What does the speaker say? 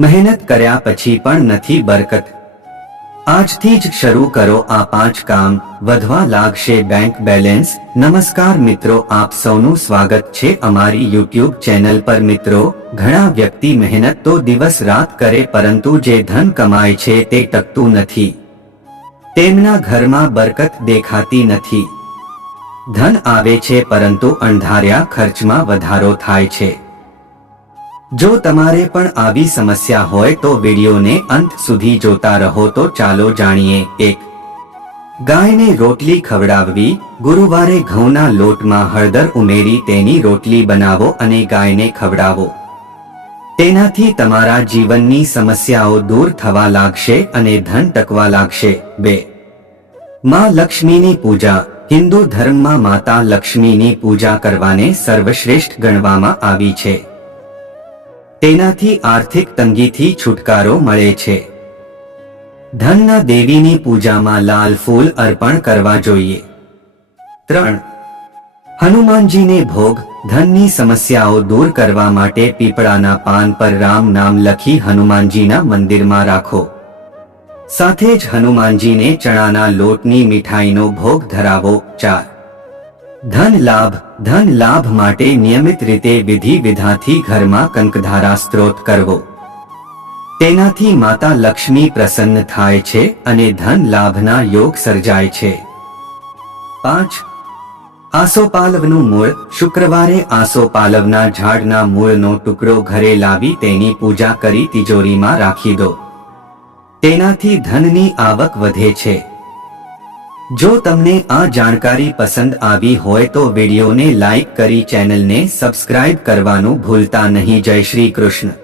મહેનત કર્યા પછી પણ નથી બરકત. આજથી જ શરૂ કરો આ પાંચ કામ, વધવા લાગશે બેંક બેલેન્સ. નમસ્કાર મિત્રો, આપ સૌનું સ્વાગત છે અમારી યુટ્યુબ ચેનલ પર. મિત્રો, ઘણા વ્યક્તિ મહેનત તો દિવસ રાત કરે પરંતુ જે ધન કમાય છે તે ટકતું નથી. તેમના ઘરમાં બરકત દેખાતી નથી. ધન આવે છે પરંતુ અણધાર્યા ખર્ચમાં વધારો થાય છે. જો તમારે પણ આવી સમસ્યા હોય તો વિડીયોને અંત સુધી જોતા રહો તો ચાલો જાણીએ એક. ગાયને રોટલી ખવડાવવી. ગુરુવારે ઘઉંના લોટમાં હળદર ઉમેરી તેની રોટલી બનાવો અને ગાયને ખવડાવો. તેનાથી તમારા જીવનની સમસ્યાઓ દૂર થવા લાગશે અને ધન ટકવા લાગશે. બે. માં લક્ષ્મીની પૂજા. હિન્દુ ધર્મમાં માતા લક્ષ્મીની પૂજા કરવાને સર્વશ્રેષ્ઠ ગણવામાં આવી છે. તેનાથી આર્થિક તંગીથી છુટકારો મળે છે. ધનના દેવીની પૂજામાં લાલ ફૂલ અર્પણ કરવા જોઈએ. ત્રણ. હનુમાનજીને ભોગ, ધનની સમસ્યાઓ દૂર કરવા માટે પીપળાના પાન પર રામ નામ લખી હનુમાનજીના મંદિરમાં રાખો. સાથે જ હનુમાનજીને ચણાના લોટની મીઠાઈનો ભોગ ધરાવો. ચાર. ધન લાભ ધન લાભ માટે નિયમિત રીતે વિધિ વિધાથી ઘરમાં કંકધારા સ્ત્રોત કરવો. તેનાથી માતા લક્ષ્મી પ્રસન્ન થાય છે અને ધન લાભના યોગ સર્જાય છે. પાંચ. આસોપાલવનું મૂળ, શુક્રવારે આસોપાલવના ઝાડના મૂળનો ટુકડો ઘરે લાવી તેની પૂજા કરી તિજોરીમાં રાખી દો. તેનાથી ધનની આવક વધે છે. જો તમને આ જાણકારી પસંદ આવી હોય તો વિડીયોને લાઈક કરી ચેનલને સબસ્ક્રાઇબ કરવાનું ભૂલતા નહીં. જય શ્રી કૃષ્ણ.